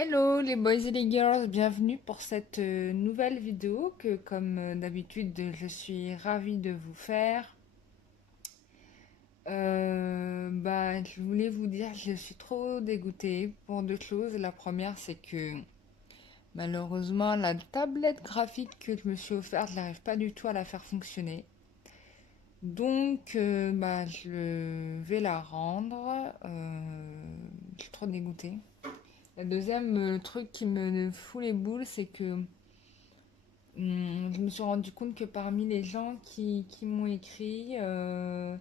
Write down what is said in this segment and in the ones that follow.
Hello les boys et les girls, bienvenue pour cette nouvelle vidéo que comme d'habitude je suis ravie de vous faire. Je voulais vous dire que je suis trop dégoûtée pour deux choses. La première c'est que malheureusement la tablette graphique que je me suis offerte, je n'arrive pas du tout à la faire fonctionner. Donc je vais la rendre. Je suis trop dégoûtée. La deuxième truc qui me fout les boules, c'est que je me suis rendu compte que parmi les gens qui m'ont écrit, il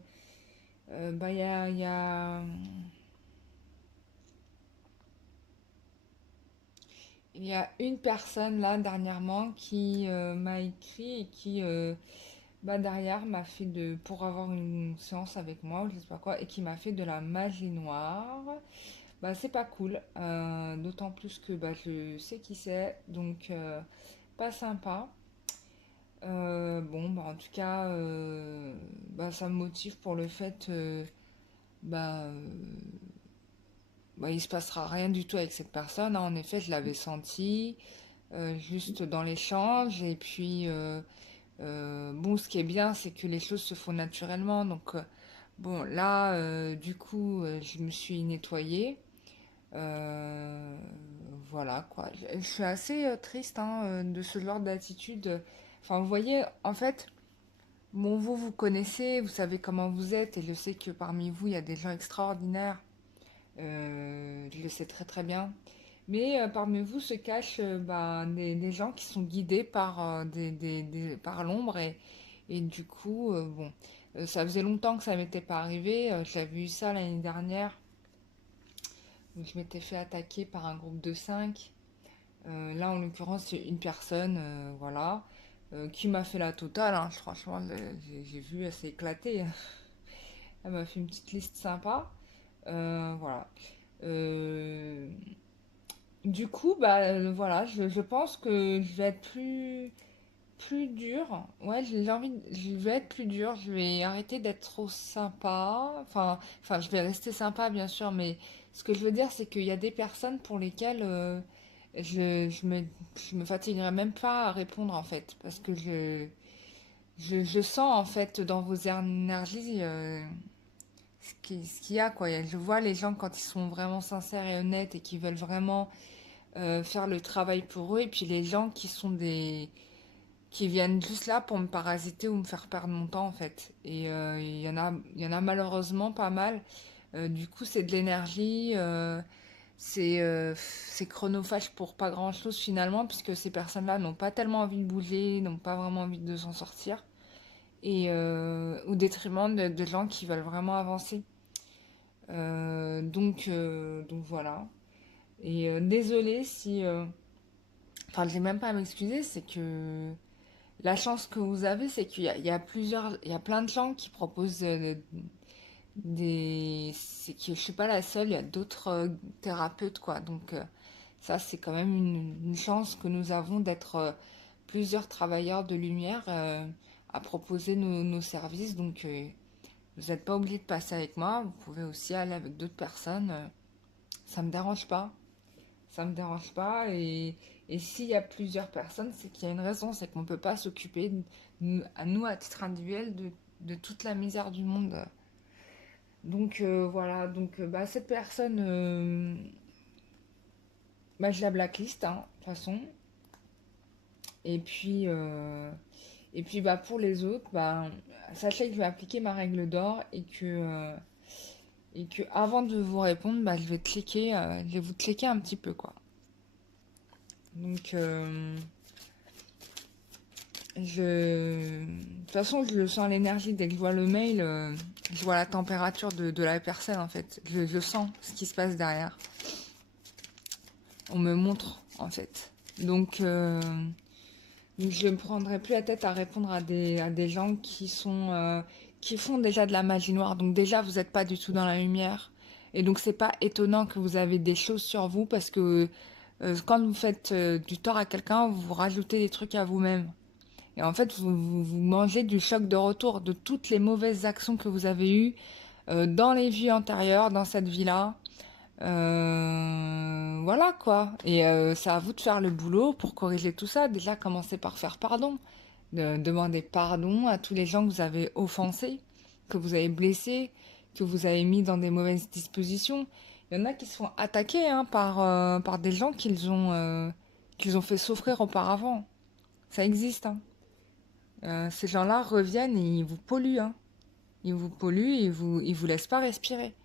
y a une personne là dernièrement qui m'a écrit et qui derrière m'a fait pour avoir une séance avec moi ou je sais pas quoi et qui m'a fait de la magie noire. C'est pas cool, d'autant plus que je sais qui c'est, donc pas sympa. En tout cas, ça me motive pour le fait, bah, euh, il se passera rien du tout avec cette personne, hein. En effet, je l'avais senti juste dans l'échange. Et puis, ce qui est bien, c'est que les choses se font naturellement. Donc, là, du coup, je me suis nettoyée. Euh, voilà, quoi. Je suis assez triste, hein, de ce genre d'attitude. Enfin, vous voyez, en fait. Bon, vous connaissez, vous savez comment vous êtes, et je sais que parmi vous, il y a des gens extraordinaires. Je le sais très très bien. Mais parmi vous se cachent des gens qui sont guidés par, par l'ombre. Et du coup, ça faisait longtemps que ça m'était pas arrivé. J'avais eu ça l'année dernière, où je m'étais fait attaquer par un groupe de 5. Là, en l'occurrence, c'est une personne, voilà, qui m'a fait la totale, hein. Franchement, j'ai vu, elle s'est éclatée. Elle m'a fait une petite liste sympa. Voilà. Euh, du coup, voilà, je pense que je vais être plus dure. Ouais, je vais être plus dure. Je vais arrêter d'être trop sympa. Enfin, je vais rester sympa, bien sûr, mais ce que je veux dire, c'est qu'il y a des personnes pour lesquelles je me fatiguerai même pas à répondre, en fait, parce que je sens, en fait, dans vos énergies, ce qu'il y a, quoi. Je vois les gens quand ils sont vraiment sincères et honnêtes et qui veulent vraiment faire le travail pour eux, et puis les gens qui viennent juste là pour me parasiter ou me faire perdre mon temps, en fait. Et il y en a malheureusement pas mal. Du coup, c'est de l'énergie, c'est chronophage pour pas grand-chose finalement, puisque ces personnes-là n'ont pas tellement envie de bouger, n'ont pas vraiment envie de s'en sortir, et au détriment de gens qui veulent vraiment avancer. Donc voilà. Et désolée si... Enfin, j'ai même pas à m'excuser, c'est que la chance que vous avez, c'est qu'il y a plusieurs... Il y a plein de gens qui proposent des... C'est que je suis pas la seule, il y a d'autres thérapeutes, quoi. Donc ça, c'est quand même une chance que nous avons d'être plusieurs travailleurs de lumière à proposer nos services. Donc vous n'êtes pas obligé de passer avec moi, vous pouvez aussi aller avec d'autres personnes. Ça me dérange pas. Ça me dérange pas. Et s'il y a plusieurs personnes, c'est qu'il y a une raison, c'est qu'on ne peut pas s'occuper, à nous, à titre individuel, de toute la misère du monde. Donc voilà, donc cette personne, je la blacklist, hein, de toute façon. Et puis, pour les autres, sachez que je vais appliquer ma règle d'or et que avant de vous répondre, je vais vous cliquer un petit peu, quoi. Donc, de toute façon, je le sens l'énergie dès que je vois le mail, je vois la température de la personne, en fait. Je sens ce qui se passe derrière. On me montre, en fait. Donc je ne me prendrai plus la tête à répondre à des gens qui font déjà de la magie noire. Donc déjà, vous n'êtes pas du tout dans la lumière. Et donc, c'est pas étonnant que vous avez des choses sur vous parce que quand vous faites du tort à quelqu'un, vous rajoutez des trucs à vous-même. Et en fait, vous mangez du choc de retour de toutes les mauvaises actions que vous avez eues dans les vies antérieures, dans cette vie-là. Voilà quoi. Et c'est à vous de faire le boulot pour corriger tout ça. Déjà, commencez par faire pardon. Demander pardon à tous les gens que vous avez offensés, que vous avez blessés, que vous avez mis dans des mauvaises dispositions. Il y en a qui se font attaquer hein, par des gens qu'ils ont fait souffrir auparavant. Ça existe. Hein. Ces gens-là reviennent et ils vous polluent. Hein. Ils vous polluent et ils vous laissent pas respirer.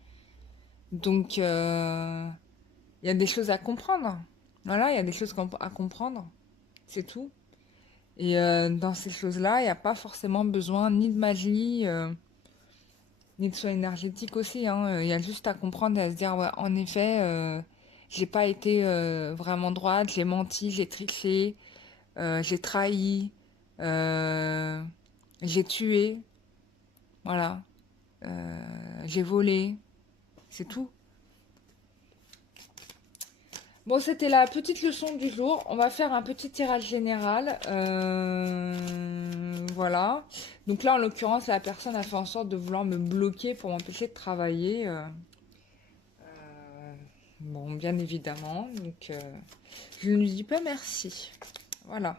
Donc, il y a des choses à comprendre. Voilà, il y a des choses à comprendre. C'est tout. Et dans ces choses-là, il n'y a pas forcément besoin ni de magie, ni de soins énergétiques aussi. Hein. Il y a juste à comprendre et à se dire, ouais, en effet, j'ai pas été vraiment droite, j'ai menti, j'ai triché, j'ai trahi, euh, j'ai tué, voilà, j'ai volé, c'est tout. Bon, c'était la petite leçon du jour. On va faire un petit tirage général. Voilà. Donc là, en l'occurrence, la personne a fait en sorte de vouloir me bloquer pour m'empêcher de travailler. Bon, bien évidemment. Donc, je ne lui dis pas merci. Voilà.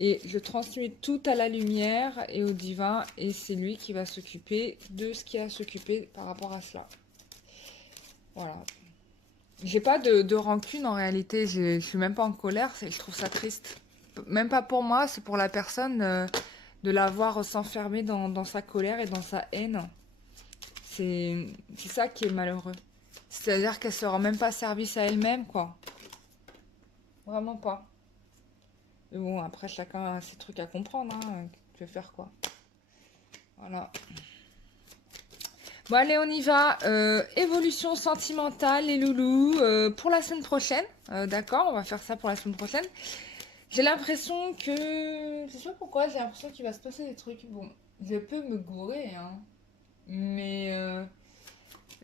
Et je transmets tout à la lumière et au divin. Et c'est lui qui va s'occuper de ce qu'il a à s'occuper par rapport à cela. Voilà. J'ai pas de rancune en réalité, je suis même pas en colère, je trouve ça triste. Même pas pour moi, c'est pour la personne de la voir s'enfermer dans sa colère et dans sa haine. C'est ça qui est malheureux. C'est-à-dire qu'elle se rend même pas service à elle-même, quoi. Vraiment pas. Mais bon, après, chacun a ses trucs à comprendre, hein. Tu veux faire quoi? Voilà. Bon, allez, on y va. Évolution sentimentale, les loulous, pour la semaine prochaine. D'accord, on va faire ça pour la semaine prochaine. J'ai l'impression que... Je sais pas pourquoi, j'ai l'impression qu'il va se passer des trucs. Bon, je peux me gourer, hein. Mais...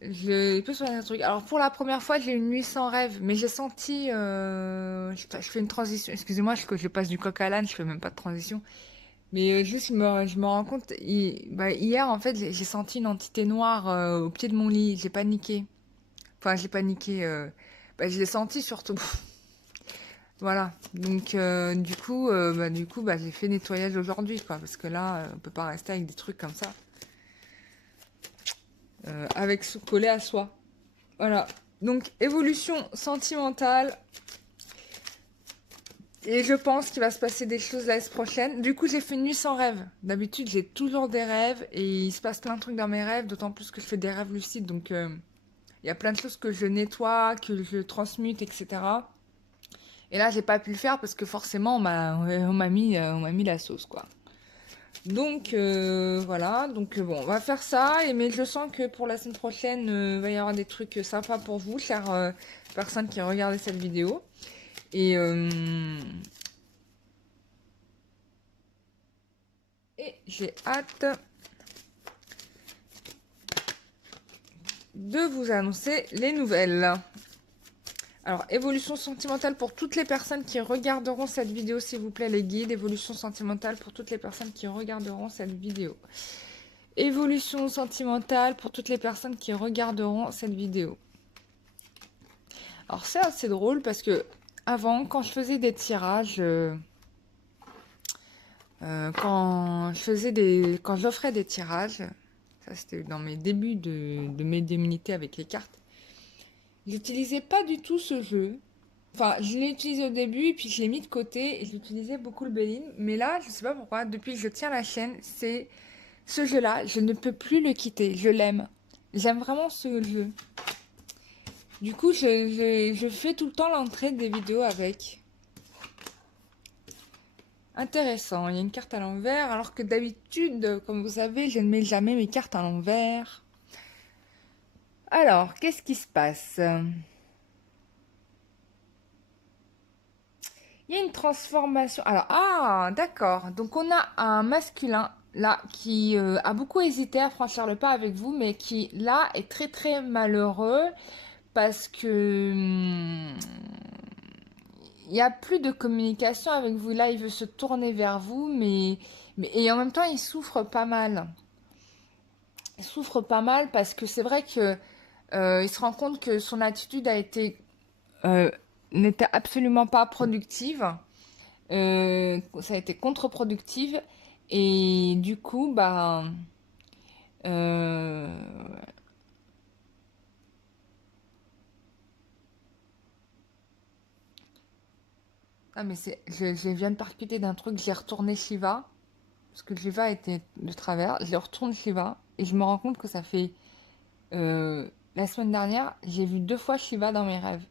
je peux se passer un truc. Alors, pour la première fois, j'ai une nuit sans rêve. Mais j'ai senti... je fais une transition. Excusez-moi, je passe du coq à l'âne, je fais même pas de transition. Mais juste, je me rends compte, hier, en fait, j'ai senti une entité noire au pied de mon lit. J'ai paniqué. Enfin, j'ai paniqué. Je l'ai senti surtout. Voilà. Donc, du coup, j'ai fait nettoyage aujourd'hui, quoi. Parce que là, on peut pas rester avec des trucs comme ça. Collé à soi. Voilà. Donc, évolution sentimentale. Et je pense qu'il va se passer des choses la semaine prochaine. Du coup, j'ai fait une nuit sans rêve. D'habitude, j'ai toujours des rêves et il se passe plein de trucs dans mes rêves, d'autant plus que je fais des rêves lucides. Donc, il y a plein de choses que je nettoie, que je transmute, etc. Et là, j'ai pas pu le faire parce que forcément, on m'a mis la sauce, quoi. Donc, voilà. Donc, bon, on va faire ça. Mais je sens que pour la semaine prochaine, il va y avoir des trucs sympas pour vous, chères personnes qui regardent cette vidéo. Et j'ai hâte de vous annoncer les nouvelles. Alors, évolution sentimentale pour toutes les personnes qui regarderont cette vidéo, s'il vous plaît, les guides. Évolution sentimentale pour toutes les personnes qui regarderont cette vidéo. Évolution sentimentale pour toutes les personnes qui regarderont cette vidéo. Alors, c'est assez drôle parce que avant, quand je faisais des tirages... quand j'offrais des tirages, ça c'était dans mes débuts de médiumnité avec les cartes, j'utilisais pas du tout ce jeu. Enfin, je l'ai utilisé au début, et puis je l'ai mis de côté, et j'utilisais beaucoup le Béline. Mais là, je sais pas pourquoi, depuis que je tiens la chaîne, c'est ce jeu-là, je ne peux plus le quitter, je l'aime. J'aime vraiment ce jeu. Du coup, je fais tout le temps l'entrée des vidéos avec. Intéressant, il y a une carte à l'envers, alors que d'habitude, comme vous savez, je ne mets jamais mes cartes à l'envers. Alors, qu'est-ce qui se passe? Il y a une transformation. Alors, d'accord. Donc, on a un masculin, là, qui a beaucoup hésité à franchir le pas avec vous, mais qui, là, est très, très malheureux parce que... il n'y a plus de communication avec vous. Là, il veut se tourner vers vous, et en même temps, il souffre pas mal. Il souffre pas mal parce que c'est vrai que Il se rend compte que son attitude a été euh, n'était absolument pas productive. Ça a été contre-productive. Et du coup, bah, euh, ah mais je viens de percuter d'un truc. J'ai retourné Shiva parce que Shiva était de travers. Je retourne Shiva et je me rends compte que ça fait la semaine dernière, j'ai vu 2 fois Shiva dans mes rêves.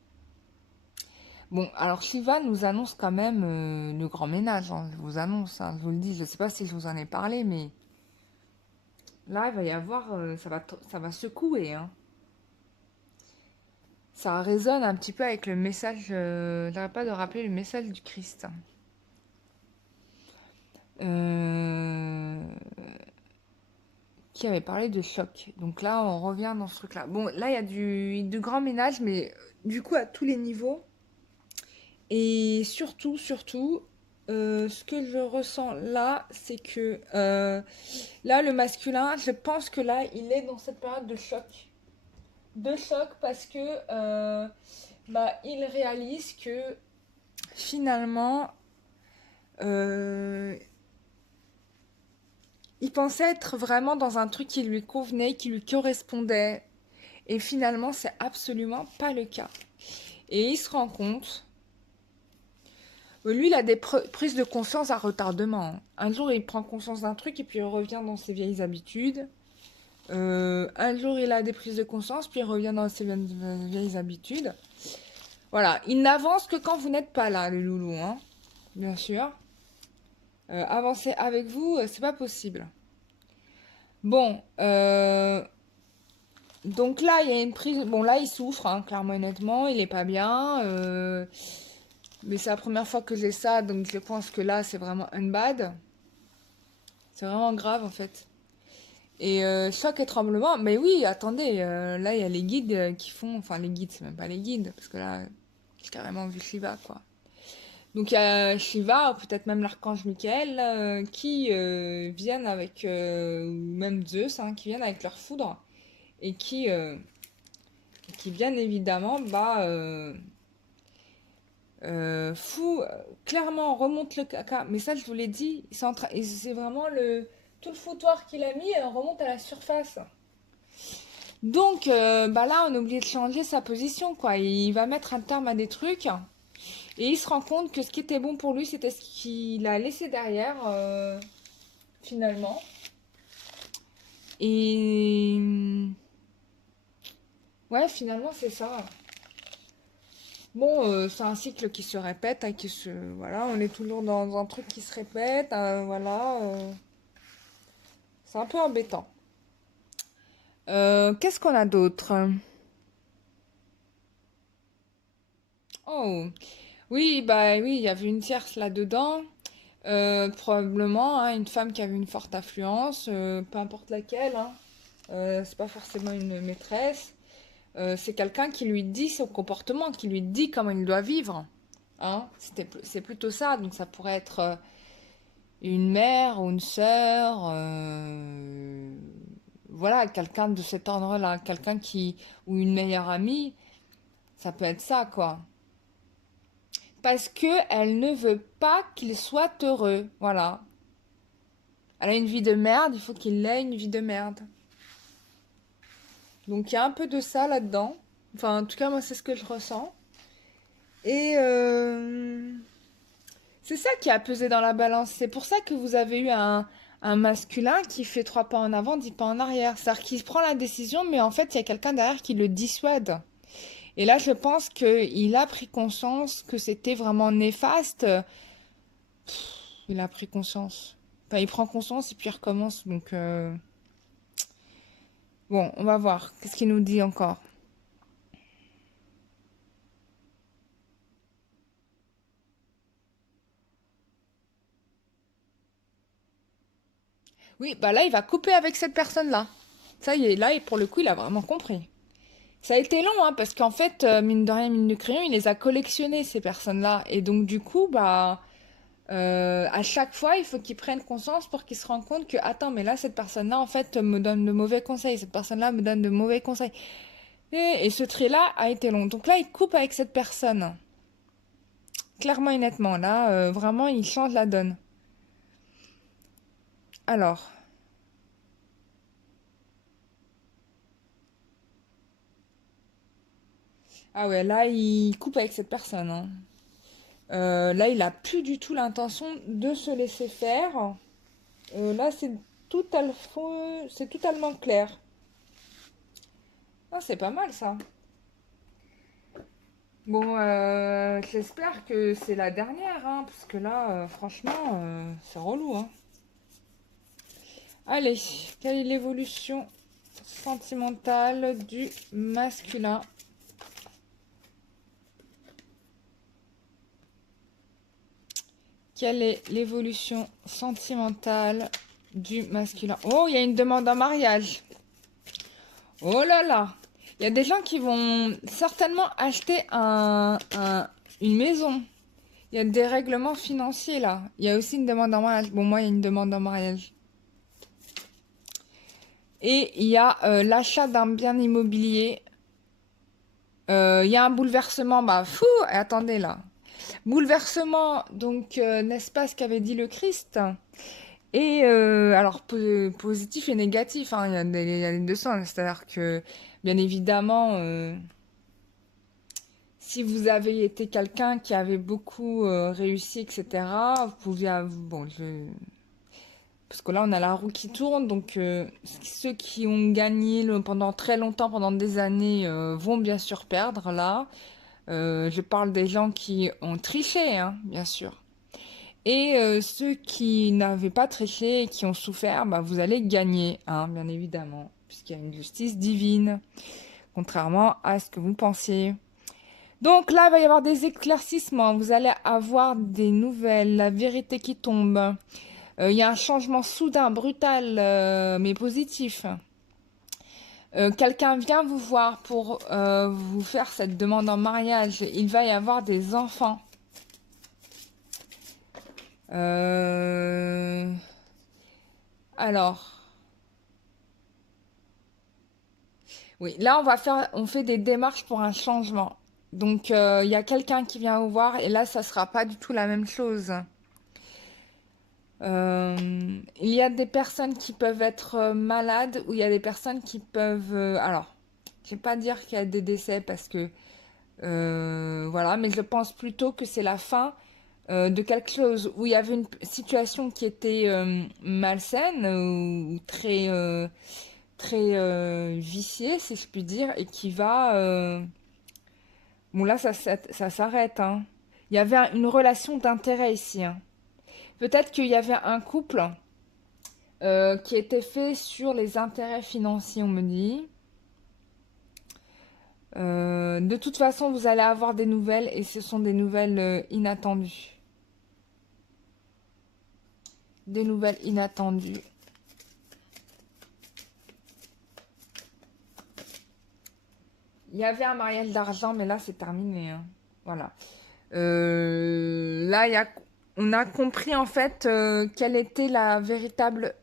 Bon, alors Shiva nous annonce quand même le grand ménage, hein, je vous annonce, hein, je vous le dis, je sais pas si je vous en ai parlé, mais là, il va y avoir, ça va secouer, hein. Ça résonne un petit peu avec le message, j'arrête pas de rappeler le message du Christ. Euh, qui avait parlé de choc. Donc là, on revient dans ce truc-là. Bon, là, il y a du grand ménage, mais du coup, à tous les niveaux. Et surtout, ce que je ressens là, c'est que là, le masculin, je pense que là, il est dans cette période de choc. De choc parce que bah, il réalise que finalement, euh, il pensait être vraiment dans un truc qui lui convenait, qui lui correspondait. Et finalement, c'est absolument pas le cas. Et il se rend compte. Lui, il a des prises de conscience à retardement. Un jour, il prend conscience d'un truc et puis il revient dans ses vieilles habitudes. Un jour, il a des prises de conscience, puis il revient dans ses vieilles habitudes. Voilà, il n'avance que quand vous n'êtes pas là, les loulous, hein, bien sûr. Avancer avec vous, c'est pas possible. Bon, donc là, il y a une prise. Bon, là, il souffre, hein, clairement, honnêtement, il est pas bien. Mais c'est la première fois que j'ai ça, donc je pense que là, c'est vraiment un bad. C'est vraiment grave, en fait. Et choc et tremblement, mais oui, attendez, là il y a les guides qui font, enfin les guides, c'est même pas les guides, parce que là, j'ai carrément vu Shiva, quoi. Donc il y a Shiva, ou peut-être même l'archange Michael, qui viennent avec, ou même Zeus, hein, qui viennent avec leur foudre, et qui bien évidemment, bah, fou, clairement remonte le caca. Mais ça, je vous l'ai dit, c'est vraiment tout le foutoir qu'il a mis remonte à la surface. Donc, bah là, on a oublié de changer sa position, quoi. Il va mettre un terme à des trucs. Et il se rend compte que ce qui était bon pour lui, c'était ce qu'il a laissé derrière, finalement. Et... ouais, finalement, c'est ça. Bon, c'est un cycle qui se répète, hein, voilà, on est toujours dans un truc qui se répète, voilà. C'est un peu embêtant. Qu'est-ce qu'on a d'autre? Oh, oui, bah oui, il y avait une tierce là-dedans. Probablement, hein, une femme qui avait une forte influence, peu importe laquelle, hein. C'est pas forcément une maîtresse. C'est quelqu'un qui lui dit son comportement, qui lui dit comment il doit vivre. Hein. C'est plutôt ça. Donc ça pourrait être une mère ou une sœur. Voilà, quelqu'un de cet ordre-là. Quelqu'un qui... ou une meilleure amie. Ça peut être ça, quoi. Parce que elle ne veut pas qu'il soit heureux. Voilà. Elle a une vie de merde, il faut qu'il ait une vie de merde. Donc il y a un peu de ça là-dedans. Enfin, en tout cas, moi, c'est ce que je ressens. Et c'est ça qui a pesé dans la balance. C'est pour ça que vous avez eu un masculin qui fait 3 pas en avant, 10 pas en arrière. C'est-à-dire qu'il prend la décision, mais en fait, il y a quelqu'un derrière qui le dissuade. Et là, je pense qu'il a pris conscience que c'était vraiment néfaste. Il a pris conscience. Enfin, il prend conscience et puis il recommence. Donc, bon, on va voir. Qu'est-ce qu'il nous dit encore? Oui, bah là, il va couper avec cette personne-là. Ça y est, là, et pour le coup, il a vraiment compris. Ça a été long, hein, parce qu'en fait, mine de rien, mine de crayon, il les a collectionnés, ces personnes-là. Et donc, du coup, bah, à chaque fois, il faut qu'ils prennent conscience pour qu'ils se rendent compte que, attends, mais là, cette personne-là, en fait, me donne de mauvais conseils. Cette personne-là me donne de mauvais conseils. Et ce trait-là a été long. Donc là, il coupe avec cette personne. Clairement et nettement. Là, vraiment, il change la donne. Alors. Ah ouais, là, il coupe avec cette personne, hein. Là, il a plus du tout l'intention de se laisser faire. Là, c'est totalement clair. Ah, c'est pas mal ça. Bon, j'espère que c'est la dernière, hein, parce que là, franchement, c'est relou, hein. Allez, quelle est l'évolution sentimentale du masculin? Quelle est l'évolution sentimentale du masculin? Oh, il y a une demande en mariage. Oh là là. Il y a des gens qui vont certainement acheter une maison. Il y a des règlements financiers là. Il y a aussi une demande en mariage. Bon, moi, il y a une demande en mariage. Et il y a l'achat d'un bien immobilier. Il y a un bouleversement. Bah, fou, attendez là. Bouleversement, donc, n'est-ce pas ce qu'avait dit le Christ? Et alors, positif et négatif, hein, il y a les deux sens. C'est-à-dire que, bien évidemment, si vous avez été quelqu'un qui avait beaucoup réussi, etc., vous pouvez... Bon, parce que là, on a la roue qui tourne, donc ceux qui ont gagné pendant très longtemps, pendant des années, vont bien sûr perdre, là. Je parle des gens qui ont triché, hein, bien sûr. Et ceux qui n'avaient pas triché et qui ont souffert, bah, vous allez gagner, hein, bien évidemment, puisqu'il y a une justice divine, contrairement à ce que vous pensiez. Donc là, il va y avoir des éclaircissements, vous allez avoir des nouvelles, la vérité qui tombe. Il y a un changement soudain, brutal, mais positif. Quelqu'un vient vous voir pour vous faire cette demande en mariage. Il va y avoir des enfants. Euh, Alors, oui, là on fait des démarches pour un changement. Donc il y a quelqu'un qui vient vous voir et là ça sera pas du tout la même chose. Il y a des personnes qui peuvent être malades ou il y a des personnes qui peuvent. Alors, je vais pas dire qu'il y a des décès parce que voilà, mais je pense plutôt que c'est la fin de quelque chose où il y avait une situation qui était malsaine ou très viciée, si je puis dire, et qui va. Bon, là, ça s'arrête, hein. Il y avait une relation d'intérêt ici, hein. Peut-être qu'il y avait un couple qui était fait sur les intérêts financiers, on me dit. De toute façon, vous allez avoir des nouvelles et ce sont des nouvelles inattendues. Des nouvelles inattendues. Il y avait un mariage d'argent, mais là, c'est terminé, hein. Voilà. Là, on a compris en fait quelle était la véritable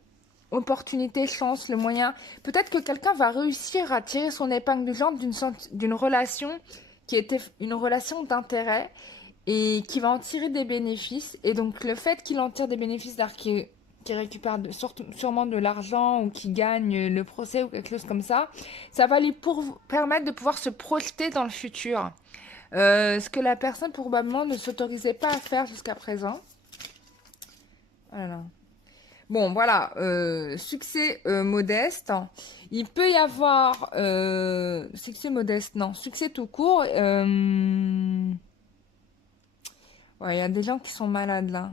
opportunité, chance, le moyen. Peut-être que quelqu'un va réussir à tirer son épingle du jeu d'une relation qui était une relation d'intérêt et qui va en tirer des bénéfices. Et donc le fait qu'il en tire des bénéfices, c'est-à-dire qu'il récupère sûrement de l'argent ou qu'il gagne le procès ou quelque chose comme ça va lui permettre de pouvoir se projeter dans le futur. Ce que la personne probablement ne s'autorisait pas à faire jusqu'à présent. Voilà. Bon, voilà, succès modeste. Il peut y avoir succès modeste, non, succès tout court. Ouais, il y a des gens qui sont malades là.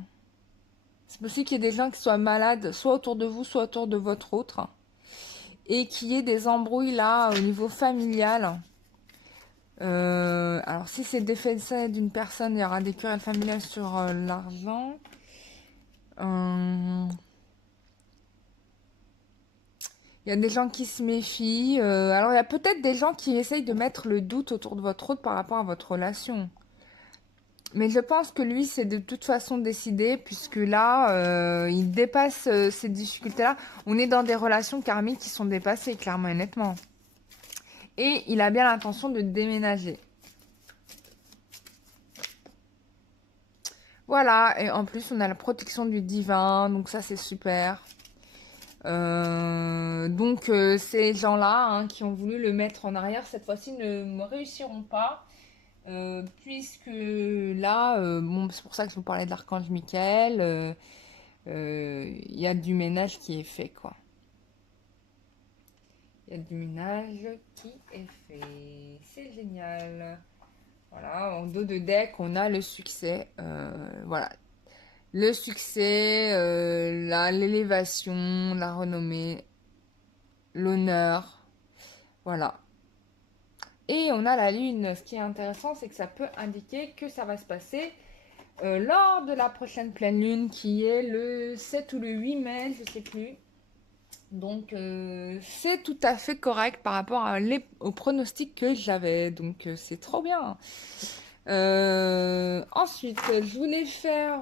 C'est possible qu'il y ait des gens qui soient malades, soit autour de vous, soit autour de votre autre. Et qu'il y ait des embrouilles là au niveau familial. Alors, si c'est décès d'une personne, il y aura des querelles familiales sur l'argent. Il y a des gens qui se méfient. Alors, il y a peut-être des gens qui essayent de mettre le doute autour de votre autre par rapport à votre relation. Mais je pense que lui, c'est de toute façon décidé, puisque là, il dépasse ces difficultés-là. On est dans des relations karmiques qui sont dépassées, clairement et nettement. Et il a bien l'intention de déménager. Voilà, et en plus, on a la protection du divin, donc ça, c'est super. Ces gens-là hein, qui ont voulu le mettre en arrière, cette fois-ci, ne réussiront pas. Puisque là, bon, c'est pour ça que je vous parlais de l'archange Michael, il y a du ménage qui est fait, quoi. Il y a du ménage qui est fait. C'est génial. Voilà, en dos de deck, on a le succès. Voilà, le succès, l'élévation, la renommée, l'honneur. Voilà. Et on a la lune. Ce qui est intéressant, c'est que ça peut indiquer que ça va se passer lors de la prochaine pleine lune qui est le 7 ou le 8 mai, je sais plus. Donc c'est tout à fait correct par rapport aux pronostics que j'avais. Donc c'est trop bien. Ensuite, je voulais faire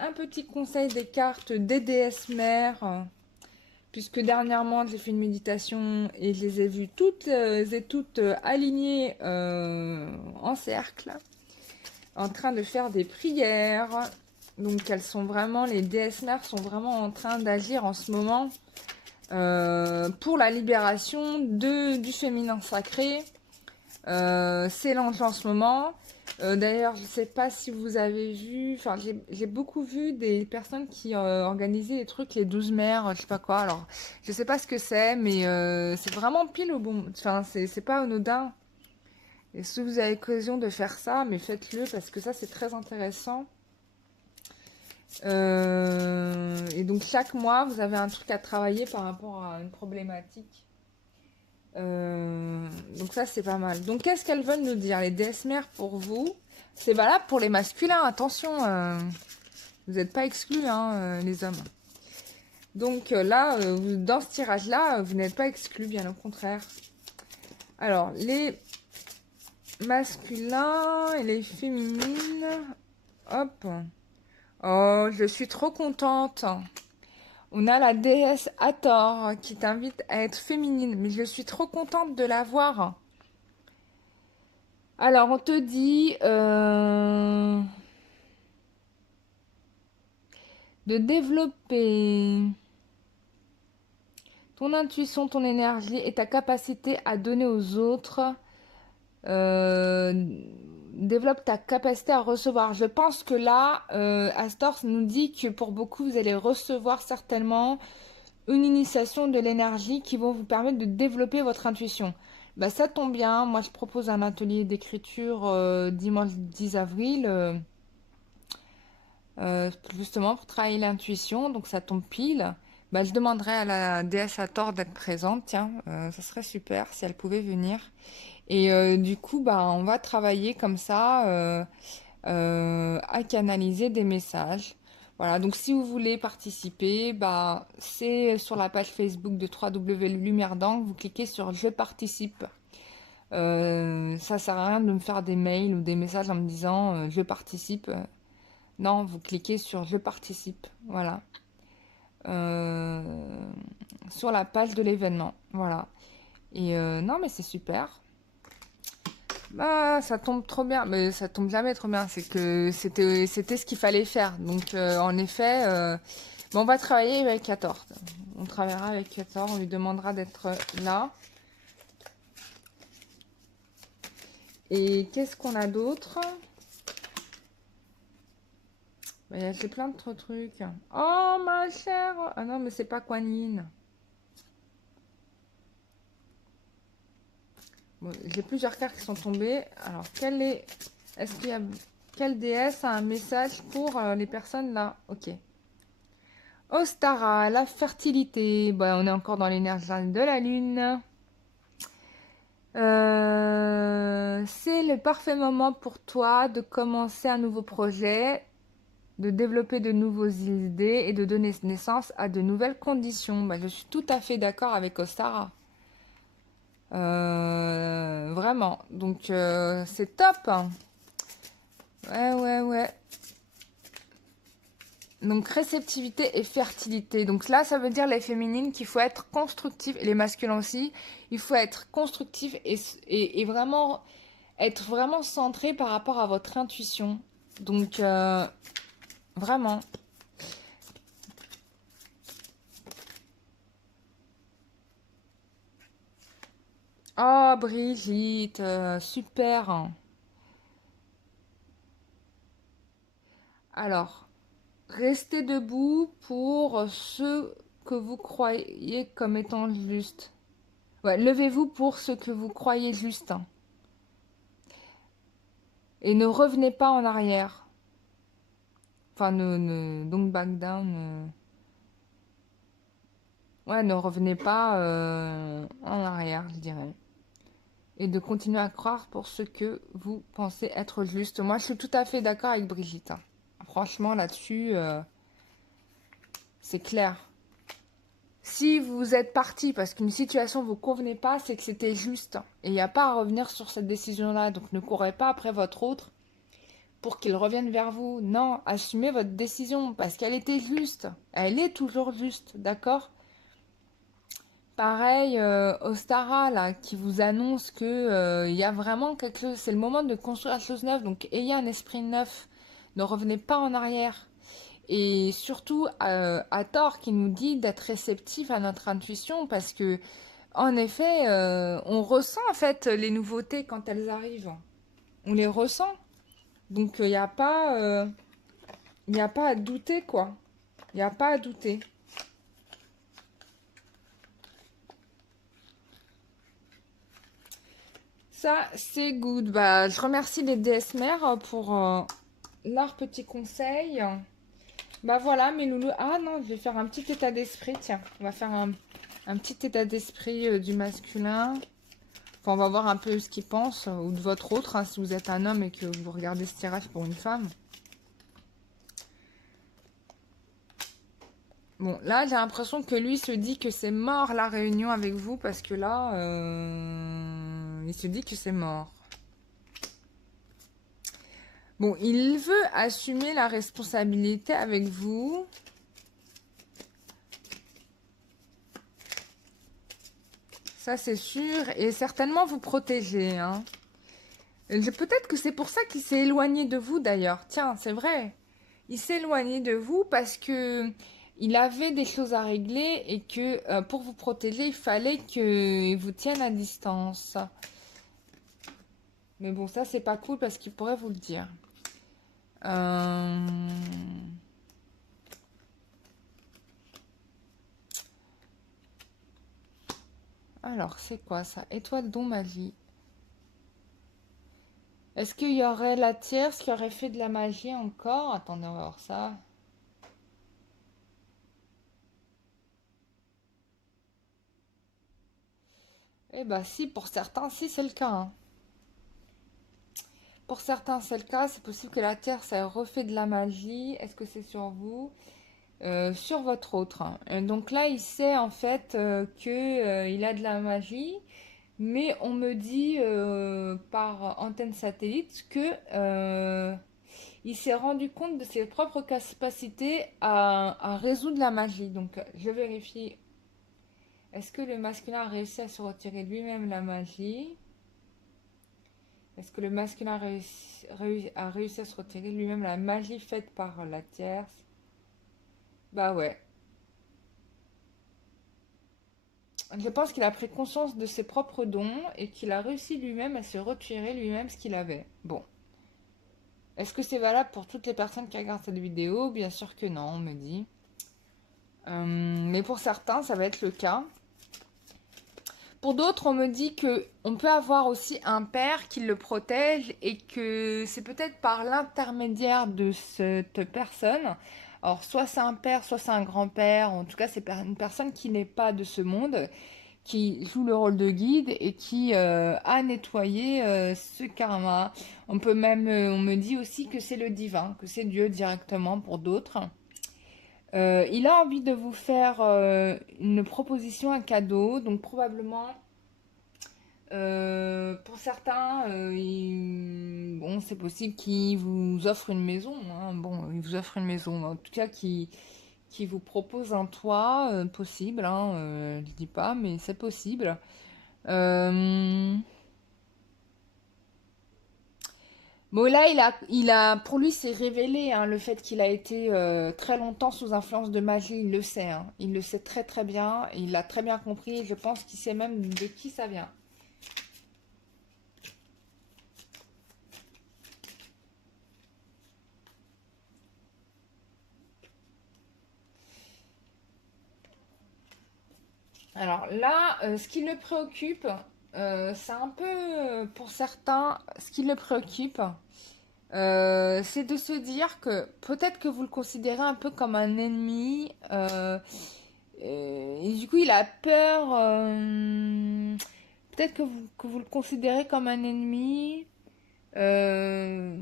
un petit conseil des cartes des déesses mères. Puisque dernièrement j'ai fait une méditation et je les ai vues toutes et toutes alignées en cercle, en train de faire des prières. Donc elles sont vraiment, les déesses mères sont vraiment en train d'agir en ce moment pour la libération du féminin sacré. C'est l'enjeu en ce moment. D'ailleurs, je ne sais pas si vous avez vu, enfin j'ai beaucoup vu des personnes qui organisaient des trucs, les 12 mères, je sais pas quoi. Alors, je sais pas ce que c'est, mais c'est vraiment pile au bon. Enfin, c'est pas anodin. Et si vous avez l'occasion de faire ça, mais faites-le parce que ça c'est très intéressant. Et donc chaque mois, vous avez un truc à travailler par rapport à une problématique. Donc ça c'est pas mal. Donc qu'est-ce qu'elles veulent nous dire les déesses mères pour vous? C'est valable pour les masculins, attention, vous n'êtes pas exclus hein, les hommes. Donc là, dans ce tirage-là, vous n'êtes pas exclus, bien au contraire. Alors, les masculins et les féminines, hop. Oh, je suis trop contente. On a la déesse Hathor qui t'invite à être féminine, mais je suis trop contente de la voir. Alors, on te dit de développer ton intuition, ton énergie et ta capacité à donner aux autres. Développe ta capacité à recevoir. Je pense que là, Astor nous dit que pour beaucoup, vous allez recevoir certainement une initiation de l'énergie qui vont vous permettre de développer votre intuition. Bah, ça tombe bien. Moi, je propose un atelier d'écriture dimanche 10 avril. Justement pour travailler l'intuition, donc ça tombe pile. Bah, je demanderai à la déesse Hathor d'être présente, tiens, ça serait super si elle pouvait venir. Et du coup, bah, on va travailler comme ça à canaliser des messages. Voilà, donc si vous voulez participer, bah, c'est sur la page Facebook de 3W Lumière d'Angle, vous cliquez sur Je participe. Ça sert à rien de me faire des mails ou des messages en me disant Je participe. Non, vous cliquez sur Je participe. Voilà. Euh, sur la page de l'événement. Voilà. Et non, mais c'est super. Bah, ça tombe trop bien. Mais ça tombe jamais trop bien. C'est que c'était ce qu'il fallait faire. Donc, en effet, bon, on va travailler avec 14. On travaillera avec 14. On lui demandera d'être là. Et qu'est-ce qu'on a d'autre? J'ai plein de trucs. Oh, ma chère. Ah non, mais c'est pas Kuan Yin. Bon, j'ai plusieurs cartes qui sont tombées. Alors, est-ce qu'il y a... Quelle déesse a un message pour les personnes là? Ok. Ostara, la fertilité. Bah, on est encore dans l'énergie de la lune. C'est le parfait moment pour toi de commencer un nouveau projet, de développer de nouveaux idées et de donner naissance à de nouvelles conditions. Bah, je suis tout à fait d'accord avec Ostara. Vraiment. Donc, c'est top. Ouais, ouais, ouais. Donc, réceptivité et fertilité. Donc là, ça veut dire les féminines qu'il faut être constructif, et les masculins aussi. Il faut être constructif et vraiment être vraiment centré par rapport à votre intuition. Donc, vraiment. Oh, Brigitte, super. Alors, restez debout pour ce que vous croyez comme étant juste. Ouais, levez-vous pour ce que vous croyez juste. Et ne revenez pas en arrière. Enfin, donc back down. Ouais, ne revenez pas en arrière, je dirais. Et de continuer à croire pour ce que vous pensez être juste. Moi, je suis tout à fait d'accord avec Brigitte. Franchement, là-dessus, c'est clair. Si vous êtes parti parce qu'une situation ne vous convenait pas, c'est que c'était juste. Et il n'y a pas à revenir sur cette décision-là. Donc ne courez pas après votre autre pour qu'il revienne vers vous. Non, assumez votre décision parce qu'elle était juste. Elle est toujours juste, d'accord? Pareil, Ostara, là, qui vous annonce que il y a vraiment quelque chose. C'est le moment de construire la chose neuve. Donc ayez un esprit neuf. Ne revenez pas en arrière. Et surtout, à tort, qui nous dit d'être réceptif à notre intuition parce que, en effet, on ressent en fait les nouveautés quand elles arrivent. On les ressent. Donc, il n'y a pas à douter, quoi. Il n'y a pas à douter. Ça, c'est good. Bah, je remercie les DS mères pour leur petit conseil. Bah voilà, mes loulous. Ah non, je vais faire un petit état d'esprit. Tiens, on va faire un petit état d'esprit du masculin. Enfin, on va voir un peu ce qu'il pense, ou de votre autre, hein, si vous êtes un homme et que vous regardez ce tirage pour une femme. Bon, là, j'ai l'impression que lui se dit que c'est mort la réunion avec vous, parce que là, il se dit que c'est mort. Bon, il veut assumer la responsabilité avec vous. Ça, c'est sûr. Et certainement vous protéger, hein. Peut-être que c'est pour ça qu'il s'est éloigné de vous, d'ailleurs. Tiens, c'est vrai. Il s'est éloigné de vous parce que il avait des choses à régler et que pour vous protéger, il fallait qu'il vous tienne à distance. Mais bon, ça, c'est pas cool parce qu'il pourrait vous le dire. Euh, Alors, c'est quoi ça? Étoile don magie. Est-ce qu'il y aurait la tierce qui aurait fait de la magie encore? Attendez, on va voir ça. Eh ben si, pour certains, si c'est le cas, hein. Pour certains, c'est le cas. C'est possible que la tierce ait refait de la magie. Est-ce que c'est sur vous? Sur votre autre, hein. Donc là, il sait en fait que il a de la magie, mais on me dit par antenne satellite que il s'est rendu compte de ses propres capacités à résoudre la magie. Donc je vérifie. Est-ce que le masculin a réussi à se retirer lui-même la magie? Est-ce que le masculin a réussi à se retirer lui-même la magie faite par la tierce? Bah ouais. Je pense qu'il a pris conscience de ses propres dons et qu'il a réussi lui-même à se retirer lui-même ce qu'il avait. Bon. Est-ce que c'est valable pour toutes les personnes qui regardent cette vidéo? Bien sûr que non, on me dit. Mais pour certains, ça va être le cas. Pour d'autres, on me dit que on peut avoir aussi un père qui le protège et que c'est peut-être par l'intermédiaire de cette personne. Alors, soit c'est un père, soit c'est un grand-père. En tout cas, c'est une personne qui n'est pas de ce monde, qui joue le rôle de guide et qui a nettoyé ce karma. On peut même, on me dit aussi que c'est le divin, que c'est Dieu directement pour d'autres. Il a envie de vous faire une proposition, un cadeau, donc probablement Pour certains, bon, c'est possible qu'ils vous offrent une maison, hein. Bon, ils vous offrent une maison, en tout cas, qui vous propose un toit, possible, hein, je dis pas, mais c'est possible. Euh, Bon, là, pour lui, c'est révélé, hein, le fait qu'il a été très longtemps sous influence de magie, il le sait, hein. Il le sait très très bien, il l'a très bien compris, et je pense qu'il sait même de qui ça vient. Alors là, ce qui le préoccupe, c'est un peu, pour certains, ce qui le préoccupe, c'est de se dire que peut-être que vous le considérez un peu comme un ennemi, et du coup il a peur, peut-être que vous le considérez comme un ennemi, euh,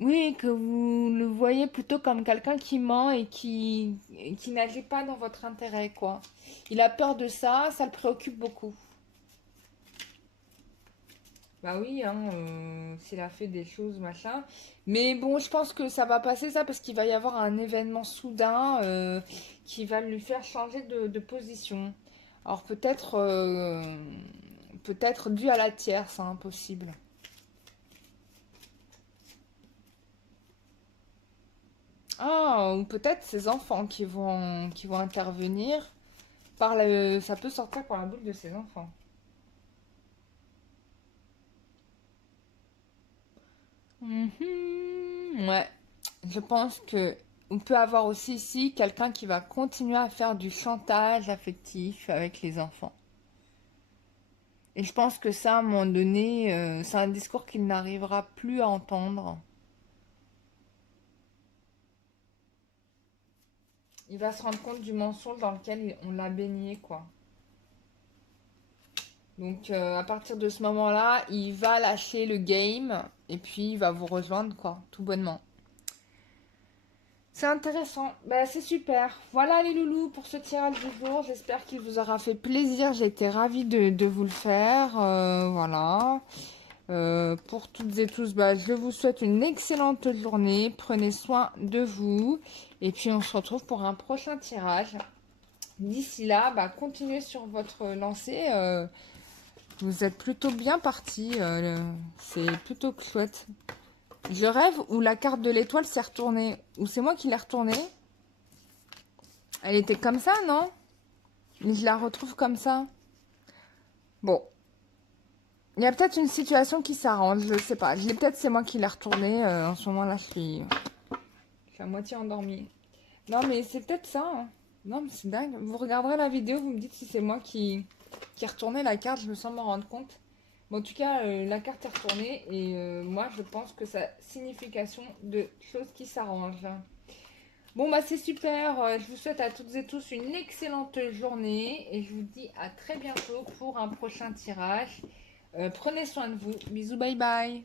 oui, que vous le voyez plutôt comme quelqu'un qui ment et qui n'agit pas dans votre intérêt, quoi. Il a peur de ça, ça le préoccupe beaucoup. Bah oui, hein, s'il a fait des choses, machin. Mais bon, je pense que ça va passer ça parce qu'il va y avoir un événement soudain qui va lui faire changer de position. Alors peut-être dû à la tierce, hein, impossible. Ah, ou peut-être ses enfants qui vont intervenir ça peut sortir par la bouche de ses enfants. Mhm, ouais, je pense que on peut avoir aussi ici quelqu'un qui va continuer à faire du chantage affectif avec les enfants. Et je pense que ça, à un moment donné, c'est un discours qu'il n'arrivera plus à entendre. Il va se rendre compte du mensonge dans lequel on l'a baigné, quoi. Donc à partir de ce moment-là, il va lâcher le game et puis il va vous rejoindre, quoi, tout bonnement. C'est intéressant. Bah, c'est super. Voilà les loulous pour ce tirage du jour. J'espère qu'il vous aura fait plaisir. J'ai été ravie de vous le faire. Voilà. Pour toutes et tous, bah, je vous souhaite une excellente journée. Prenez soin de vous. Et puis on se retrouve pour un prochain tirage. D'ici là, bah, continuez sur votre lancée. Vous êtes plutôt bien parti. C'est plutôt chouette. Je rêve où la carte de l'étoile s'est retournée. Ou c'est moi qui l'ai retournée. Elle était comme ça, non? Mais je la retrouve comme ça. Bon. Il y a peut-être une situation qui s'arrange, je sais pas. Peut-être c'est moi qui l'ai retournée. En ce moment-là, je suis à moitié endormie. Non, mais c'est peut-être ça, hein. Non, mais c'est dingue. Vous regarderez la vidéo, vous me dites si c'est moi qui ai retourné la carte. Je me sens m'en rendre compte. Bon, en tout cas, la carte est retournée. Et moi, je pense que ça a signification de choses qui s'arrangent. Bon, bah c'est super. Je vous souhaite à toutes et tous une excellente journée. Et je vous dis à très bientôt pour un prochain tirage. Prenez soin de vous. Bisous, bye bye.